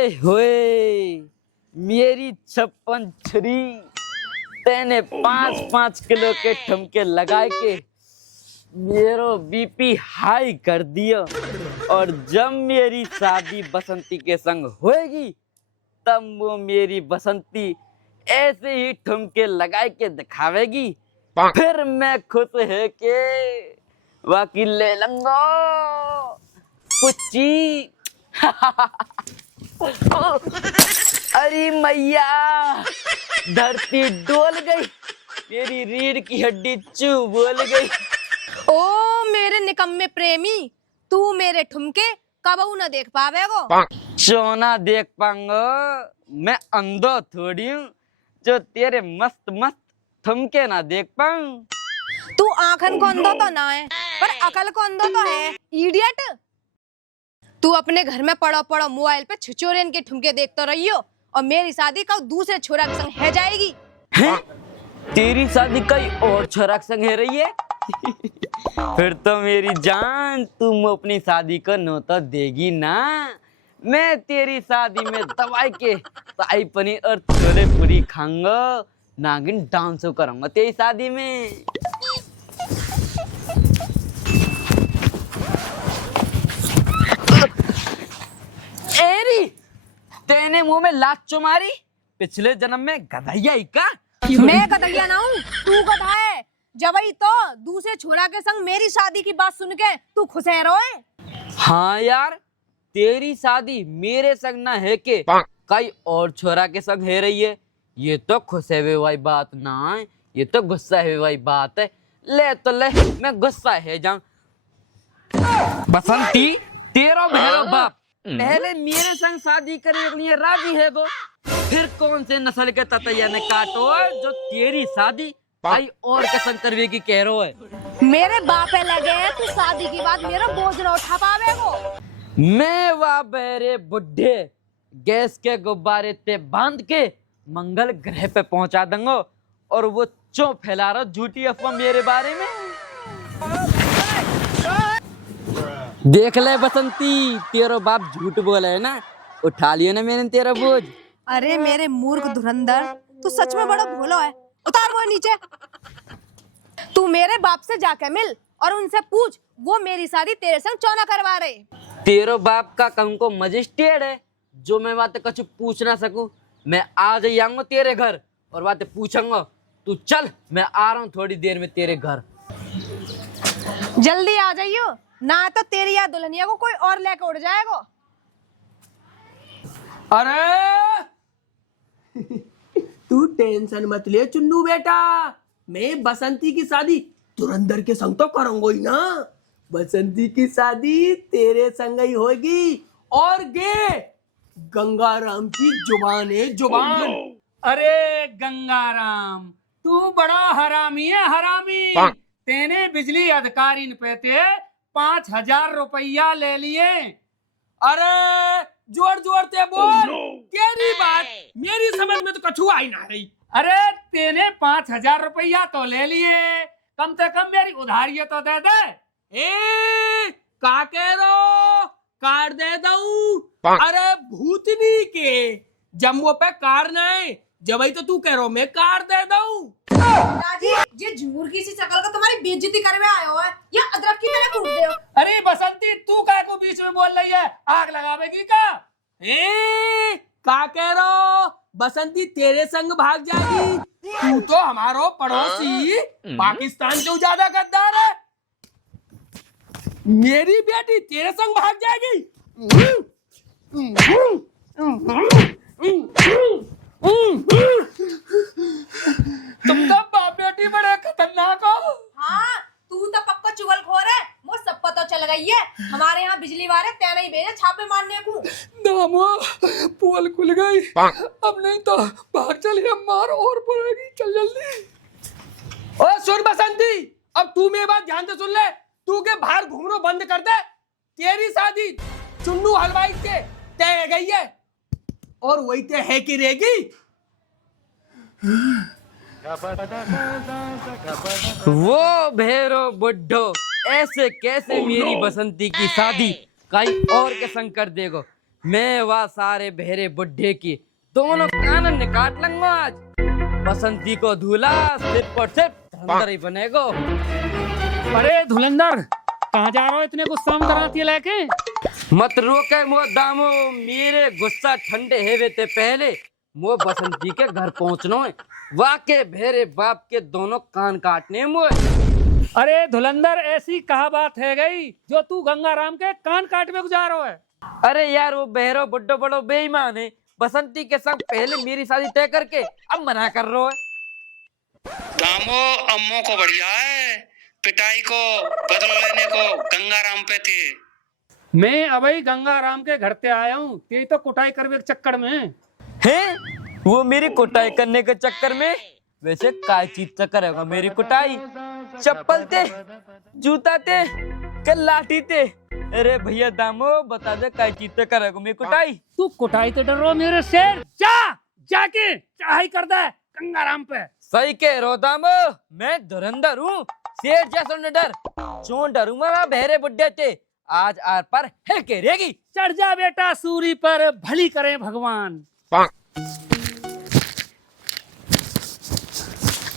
ओए होए मेरी 56 छुरी तेने 5-5 किलो के ठुमके लगाए के मेरो बीपी हाई कर दिया। और जब मेरी शादी बसंती के संग होएगी तब वो मेरी बसंती ऐसे ही ठुमके लगाए के दिखावेगी, फिर मैं खुश है के बाकी ले लूंगा कुची। अरे मैया धरती डोल गई, मेरी रीढ़ की हड्डी चू बोल गई। ओ मेरे निकम्मे प्रेमी, तू मेरे ठुमके कबहू न देख पावेगो। सोना देख पाऊंगा, मैं अंधा थोड़ी हूँ जो तेरे मस्त मस्त ठुमके ना देख पाऊं। तू आंखन को अंधा तो ना है पर अकल को अंधा तो है, इडियट। तू अपने घर में पड़ो पड़ो मोबाइल पे छिछोरेन के ठुमके देखते रहियो और मेरी शादी कब दूसरे छोरा के संग है जाएगी। हैं? तेरी शादी कई और छोरा के संग है रही है? फिर तो मेरी जान तुम अपनी शादी को न्योता देगी ना। मैं तेरी शादी में दवाई के शाही पनीर और छोले पूरी खाऊंगा, नागिन डांस करूंगा तेरी शादी में। एरी तेने मुंह में लात मारी, पिछले जन्म में गधैया ही का? मैं गधैया ना हूँ, तू गधा है। जबई तो दूसरे छोरा के संग मेरी शादी की बात सुन के तू खुश है रोए। हाँ यार, तेरी शादी मेरे संग ना है के कई और छोरा के संग है रही है। ये तो खुश है भाई बात ना है, ये तो गुस्सा है भाई बात है। ले तो ले, मैं गुस्सा है जाऊं। बसंती तेरा भैरो बाप पहले मेरे संग शादी करने के लिए राजी है वो, फिर कौन से नस्ल के ततैया ने काटो जो तेरी शादी भाई और के संग करवे की कह रहा है। मेरे बापे लगे है तू शादी की बात मेरा बोझ न उठा पावे वो। मैं वा बेरे बुढ़े गैस के गुब्बारे ते बांध के मंगल ग्रह पे पहुंचा दूंगा और वो चो फैला रहा झूठी अफवाह मेरे बारे में। देख ले बसंती, तेरा बाप झूठ बोला है ना, उठा लियो ना मैंने तेरा बोझ। अरे मेरे मूर्ख धुरंधर, तू सच में बड़ा भोला है। उतार वो नीचे। तू मेरे बाप से जाके मिल और उनसे पूछ वो मेरी शादी तेरे संग क्यों ना करवा रहे। तेरो बाप का कहूं को मजिस्ट्रेट है जो मैं बातें कुछ पूछ ना सकूं। मैं आज ही आऊंगा तेरे घर और बातें पूछूंगा। तू चल, मैं आ रहा हूँ थोड़ी देर में तेरे घर। जल्दी आ जाइयो, ना तो तेरी या दुल्हनिया को कोई और लेके उड़ जाएगा। अरे तू टेंशन मत ले चुन्नू बेटा, मैं बसंती की शादी धुरंधर के संग तो करूंगा ही ना। बसंती की शादी तेरे संग ही होगी और गे गंगाराम की जुबान है जुबान। अरे गंगाराम, तू बड़ा हरामी है हरामी। तेने बिजली अधिकारी पे ते 5,000 रुपया ले लिए। अरे जोर जोर ते बोल, तेरी बात मेरी समझ में तो कछु आई ना रही। अरे तेने 5,000 रुपया तो ले लिए, कम से कम मेरी उधारी तो दे दे। ए का कह रो, कार्ड दे दूं? अरे भूतनी के जम्बो पे कार नहीं, जब तो तू कह रो मैं कार दे दूं। ये झूर की सी शकल का तुम्हारी बेइज्जती करवे आयो है या अदरक की तरह कूट दे। अरे बसंती, तू काय को बीच में बोल रही है? आग लगावेगी का? ए का कह रो, बसंती तेरे संग भाग जाएगी। तू तो हमारो पड़ोसी पाकिस्तान से ज्यादा गद्दार है। मेरी बेटी तेरे संग भाग जाएगी। तुम तो बाप बेटी बड़े खतरनाक हो। हाँ, तू तो पक्का चुगलखोर है, मुझ सब पता चल गई है। हमारे यहाँ बिजली वाले तेने ही भेजे छापे मारने को। दामो, पोल खुल गई, अब नहीं तो भाग चलिए, मार और पड़ेगी। चल जल्दी। ओ सुन बसंती, अब तू मेरी बात ध्यान से सुन ले। तू के बाहर घूमना बंद कर दे। तेरी शादी चुन्नू हलवाई से तय गई है और वही तय है कि रहेगी। वो भेरो बुड्ढो ऐसे कैसे मेरी बसंती की शादी कहीं और के संग कर देगो। मैं वह सारे बहरे बुढ़े की दोनों कान निकाट लूंगा आज। बसंती को धूला सिर पर सिर्फ धुरंधर ही बनेगो। अरे धुलंधर, कहाँ जा रहा हो इतने गुस्सा में दराती लेके? मत रोके मो दामो, मेरे गुस्सा ठंडे हेवे ते पहले मो बसंती के घर पहुंचनो है। वाके भेरे बाप के दोनों कान काटने मोए। अरे धुलंधर, ऐसी कहा बात है गई जो तू गंगाराम के कान काट में गुजार रहा है? अरे यार वो बहरो बुड्ढो बड़ो बेईमान है। बसंती के संग पहले मेरी शादी तय करके अब मना कर रहा है। दामो अम्मो को बढ़िया है, पिटाई को बदला लेने को गंगाराम पे थे। मैं अभी गंगाराम के घर पे आया हूँ, ते तो कुटाई करवे के चक्कर में हैं? वो मेरी कुटाई करने के चक्कर में? वैसे काय चीज से करेगा मेरी कुटाई? चप्पल ते, जूता ते, के लाठी ते? अरे भैया दामो बता दे काय चीज से करेगा मेरी कुटाई? तू कुटाई तो डर रहा मेरे शेर। जाके चढ़ाई कर दे गंगाराम पे। सही कह रहा दामो, मैं धुरंधर हूँ, शेर जैसा न डर। क्यों डरूंगा मैं बहरे बुड्ढे ते? आज आर पर है के रेगी। चढ़ जा बेटा सूरी पर, भली करें भगवान।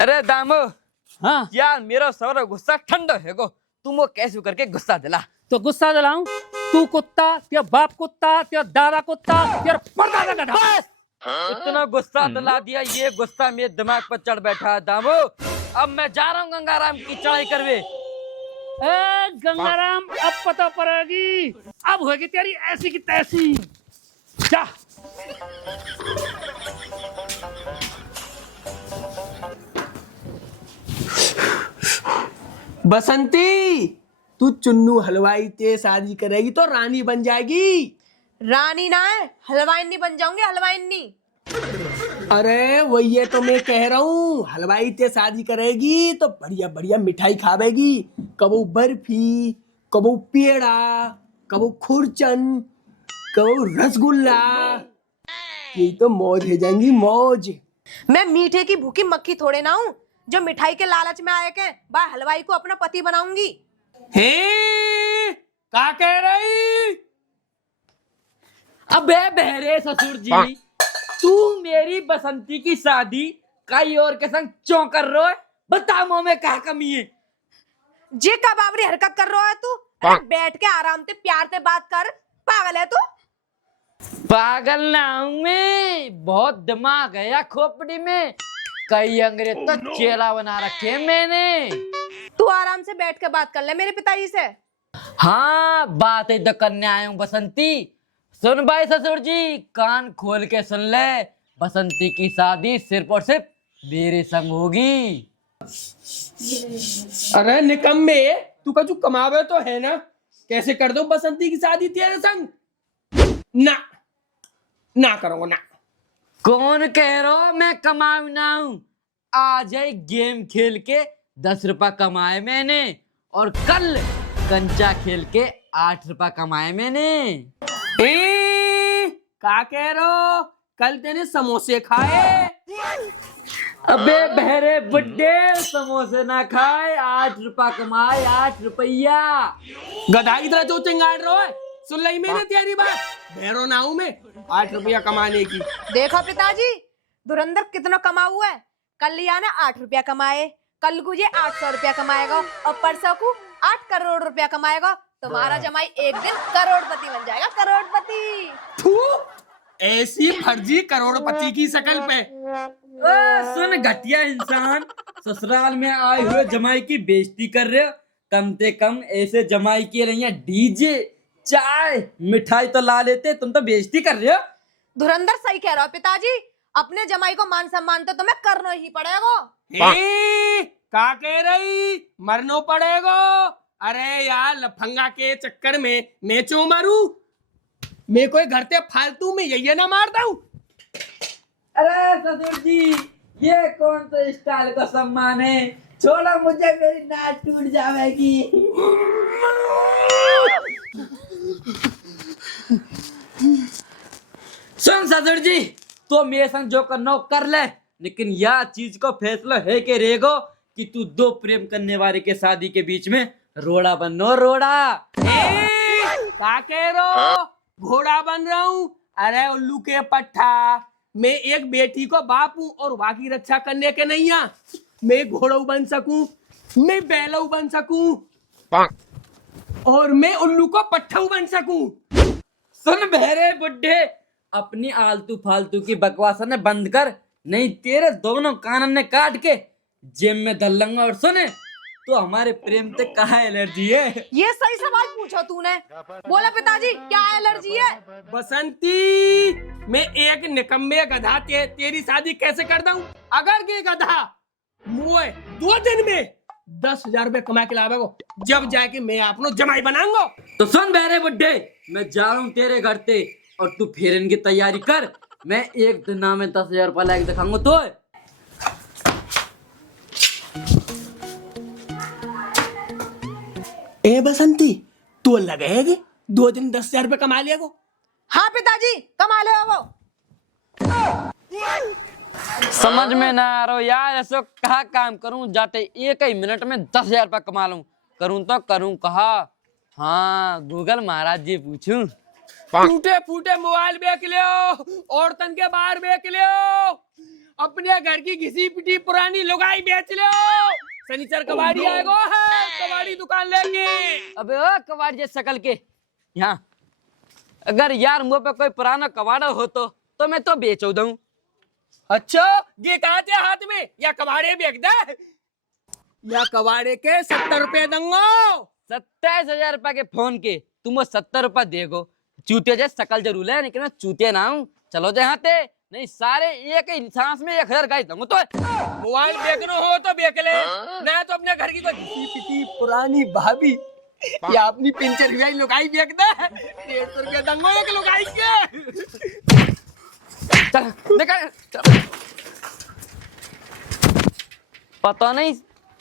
अरे दामो, हाँ यार मेरा सारा गुस्सा ठंडा है गो, तुम वो कैसे करके गुस्सा दिला। तो गुस्सा दिलाऊं? तू कुत्ता, तेरा बाप कुत्ता, तेरा दादा कुत्ता, तेरा परदादा गधा। बस इतना गुस्सा दिला दिया, ये गुस्सा मेरे दिमाग पर चढ़ बैठा है दामो। अब मैं जा रहा हूँ गंगाराम की चढ़ाई करवे। ए गंगाराम, अब पता पड़ेगी, अब होगी तेरी ऐसी की तैसी। जा। बसंती, तू चुन्नू हलवाई ते शादी करेगी तो रानी बन जाएगी। रानी ना है, हलवाइनी बन जाऊंगी, हलवाइनी। अरे वो ये तो मैं कह रहा हूँ, हलवाई ते शादी करेगी तो बढ़िया बढ़िया मिठाई खावेगी। कबो बर्फी, कबो पेड़ा, कबो खुरचन, कबो रसगुल्ला। ये तो मौज है जाएंगी, मौज। मैं मीठे की भूखी मक्खी थोड़े ना हूँ जो मिठाई के लालच में आए के बा हलवाई को अपना पति बनाऊंगी। हे, का कह रही? अबे बहरे ससुर जी, तू मेरी बसंती की शादी कई और के संग क्यों कर रहे हो? बता मुंह में क्या कमी है? जे का बाबरी हरकत कर रहा है तू? अरे बैठ के आराम से प्यार से बात कर, पागल है तू? पागल ना हूं मैं, बहुत दिमाग है या खोपड़ी में। कई अंग्रेज तो चेला बना रखे मैंने। तू आराम से बैठ के बात कर ले मेरे पिताजी से। हाँ बात है तो करने आया हूँ बसंती। सुन भाई ससुर जी, कान खोल के सुन ले, बसंती की शादी सिर्फ और सिर्फ मेरे संग होगी। अरे निकम्मे, तू कछु कमावे तो है ना? कैसे कर दो बसंती की शादी तेरे संग? ना, ना करूंगा ना। कौन कह रहा हो मैं कमाऊ ना हूँ? आज है गेम खेल के 10 रुपया कमाए मैंने, और कल कंचा खेल के 8 रुपया कमाए मैंने। का कह रहो? कल तेने समोसे खाए? अबे बहरे बुड्ढे, समोसे ना खाए, 8 रुपया कमाए, 8 रुपया। गधा की तरह जो चिंगाड़ रहा है, सुन ली मैंने तेरी बात। बहरो ना हूं मैं 8 रुपया कमाने की। देखो पिताजी, धुरंधर कितना कमा हुआ है। कल लिया ने 8 रुपया कमाए, कल को ये 800 रुपया कमाएगा, और परसों को 8 करोड़ रुपया कमाएगा। तुम्हारा जमाई एक दिन करोड़पति बन जाएगा, करोड़पति। थू, ऐसी फर्जी करोड़पति की शक्ल पे। सुन घटिया इंसान, ससुराल में आए हुए जमाई की बेइज्जती कर रहे हो। कम से कम ऐसे जमाई के लिए डीजे, चाय, मिठाई तो ला लेते, तुम तो बेइज्जती कर रहे हो। धुरंधर सही कह रहा हो पिताजी, अपने जमाई को मान सम्मान तो तुम्हें करना ही पड़ेगा। का कह रही? मरनो पड़ेगा? अरे यार, लफंगा के चक्कर में मैं क्यों मरूं? मैं कोई घर से फालतू में यही ना मारता हूँ। अरे ससुर जी, ये कौन सा स्टाइल का सम्मान है? छोड़ो मुझे, मेरी नाक टूट जाएगी। सुन ससुर जी, तो मेरे संग जो करना हो कर ले, लेकिन यह चीज को फैसला है कि रेगो कि तू दो प्रेम करने वाले के शादी के बीच में रोड़ा बनो, रोड़ा। का कह रहो? घोड़ा बन रहा हूँ। अरे उल्लू के पट्टा, मैं एक बेटी को बाप हूँ और बाकी रक्षा करने के नहीं है। मैं घोड़ऊ बन सकूं, मैं बैलऊ बन सकूं और मैं उल्लू को पट्टाऊ बन सकूं। सुन बहरे बुड्ढे, अपनी आलतू फालतू की बकवास ने बंद कर, नहीं तेरे दोनों कानन ने काट के जेब में धर लूंगा। और सुने, तो हमारे प्रेम से कहाँ एलर्जी है? ये सही सवाल पूछा तूने। बोला पिताजी क्या एलर्जी है? बसंती, मैं एक निकम्मे गधा तेरी शादी कैसे कर दूं? अगर ये गधा मुझे 2 दिन में 10,000 रुपए कमा के लावे को, जब जाके मैं आपनो जमाई बनाऊंगा। तो सुन बहरे बुड्ढे, मैं जा रहा हूँ तेरे घर से और तू फेरन की तैयारी कर। मैं एक दिन में 10,000 रुपया लाके दिखाऊंगा। तो ए बसंती, तू लगेगी 2 दिन 10,000 रुपए कमा लिया को? हाँ पिताजी, कमा ले वो। समझ में ना आ रहा यार, ऐसा कहा काम करूं जाते 1 ही मिनट में 10,000 रुपया कमा लूं। करूं तो करूं कहा? हाँ, गूगल महाराज जी पूछूं। टूटे फूटे मोबाइल बेच लियो, औरतन के बाहर बेच लियो, अपने घर की घिसी पिटी पुरानी लुगाई बेच लियो। शनिचर कबाड़ी आएगो है, कबाड़ी दुकान लेके। अबे ओ कबाड़ जे शकल के, यहाँ अगर यार मुंह पे कोई पुराना कबाड़ा हो तो मैं तो बेचो दूं। अच्छा, ये कहा थे हाथ में, या कबाड़े बेच दे, या कबाड़े के 70 रुपए दूंगा। 27,000 रुपया के फोन के तुम 70 रुपया देगो। चूतिया जैसे शकल जरूर है, लेकिन मैं चूतिया ना हूँ। चलो जहाँ ते, नहीं सारे एक ही सांस में 1,000 गाई दूंगा। तो मोबाइल बेचना हो तो बेच ले, ना तो अपने घर की कोई घिसी पिटी पुरानी भाभी या अपनी पिंचर हुई लुगाई बेच दे। 150 रुपया दूंगा एक लुगाई के। चल निकल, चल। पता नहीं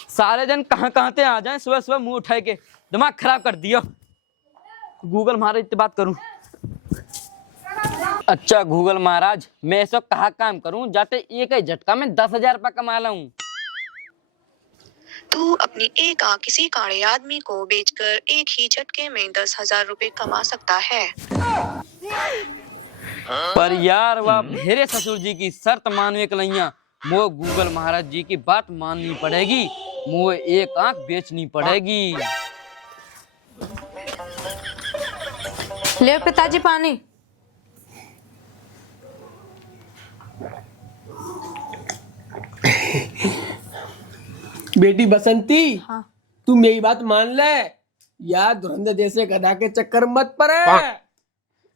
सारे जन कहाँ से आ जाएं सुबह सुबह मुंह उठाए के, दिमाग खराब कर दियो। गूगल महाराज से बात करूं। अच्छा गूगल महाराज, मैं ऐसा कहा काम करूं जाते 1 ही झटका में 10,000 रुपया कमा लाऊं? तू अपनी एक आंख किसी कांड़े आदमी को बेचकर एक ही झटके में 10,000 रुपए कमा सकता है। पर यार वह मेरे ससुर जी की शर्त मानवे के लैया, मो गूगल महाराज जी की बात माननी पड़ेगी। मुझे एक आंख बेचनी पड़ेगी। ले पिताजी पानी। बेटी बसंती, हाँ। तू मेरी बात मान ले, या धुरंधर जैसे गधा के चक्कर मत पड़े।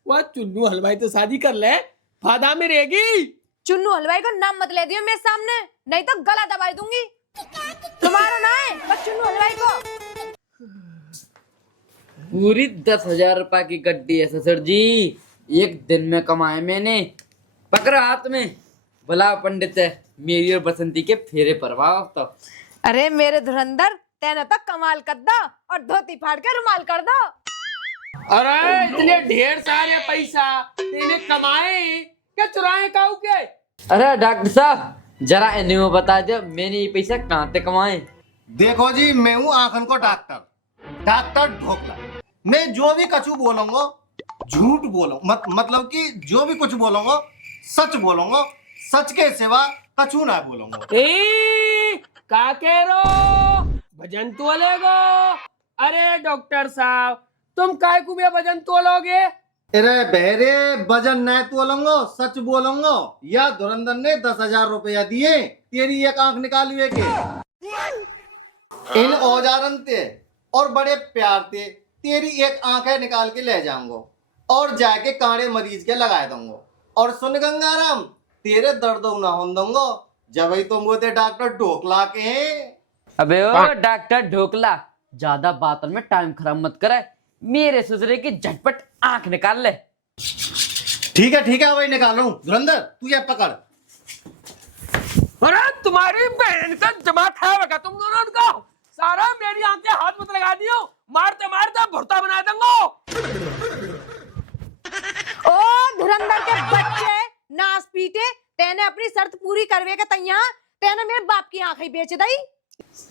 वह चुन्नू हलवाई तो शादी कर ले, फायदा में रहेगी। चुन्नू हलवाई को नाम मत ले दियो मेरे सामने, नहीं तो गला दबा दूंगी। तुम्हारा ना है, बस चुन्नू हलवाई को। पूरी 10,000 रुपया की गड्डी है ससुर जी, एक दिन में कमाए मैंने। पकड़ा हाथ में, भला पंडित है, मेरी और बसंती के फेरे परवाह। तो अरे मेरे धुरंधर, तेने तो कमाल कर दो और धोती फाड़ के रुमाल कर दो। अरे इतने ढेर सारे पैसा तेने कमाए, क्या चुराए काऊ के? अरे डॉक्टर साहब, जरा इन्हें बता दो मैंने ये पैसा कहाँ से कमाए। देखो जी, मैं हूँ आंखन को डॉक्टर ढोकला। मैं जो भी कछु बोलूंगा झूठ बोलूंगा, मतलब कि जो भी कुछ बोलूंगा सच बोलूंगा, सच के सिवा कछु ना बोलूंगा। ए का कह रो, भजन तोलेगो? अरे डॉक्टर साहब, तुम काय को में भजन तोलोगे? अरे बहरे, वजन न तोलूंगा, सच बोलूंगा। या धुरंधर ने 10,000 रुपया दिए तेरी एक आंख निकालिए के। इन औजारन ते और बड़े प्यार ते तेरी एक आंख है निकाल के ले जाऊंगा और जाके कांड़े मरीज के लगा दूंगा। और सुन गंगाराम, तेरे दर्द ना हो दूंगा, जब ही तुम वो डॉक्टर ढोकला के हैं। अबे ओ डॉक्टर ढोकला, ज्यादा बातों में टाइम खराब मत करे, मेरे ससुरे की झटपट आंख निकाल ले। ठीक है वही निकाल रहा हूँ। धुरंधर तू ये पकड़। अरे तुम्हारी बहन का दिमाग खराब है क्या तुम दोनों का? सारा मेरी आंखें हाथ मत लगा दियो, मारते मारते भुर्ता बना दूंगा। ओ धुरंधर के बच्चे, नास पीटे, तेने अपनी शर्त पूरी करवे के तैया तेने मेरे बाप की आंखें बेच दी।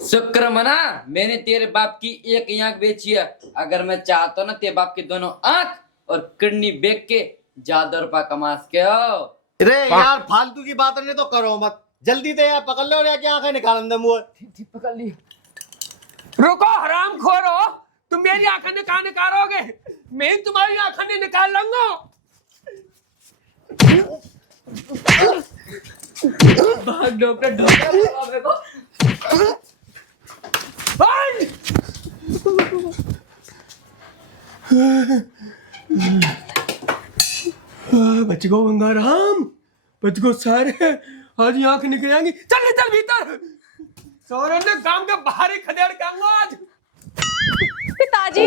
शुक्र मना, मैंने तेरे बाप की एक आंख बेची है। अगर मैं चाहता ना तेरे बाप की दोनों आंख और किडनी बेच के ज्यादा रुपया कमा सके हो। अरे यार फालतू की बात नहीं तो करो मत, जल्दी दे यार, पकड़ लो यार, क्या आंखें निकाल दे मुंह। ठीक पकड़ ली। रुको हराम खोरो, तुम मेरी आंखें निकालोगे, मैं तुम्हारी आंखें नहीं निकाल लूंगा। भाग डॉक्टर मेरे को। बच गो गंगाराम, बच गो सारे, आज ही आंख निकल जाएंगी। चल भीतर, सौरभ ने काम के बाहर ही खदेड़ के आऊंगा आज। पिताजी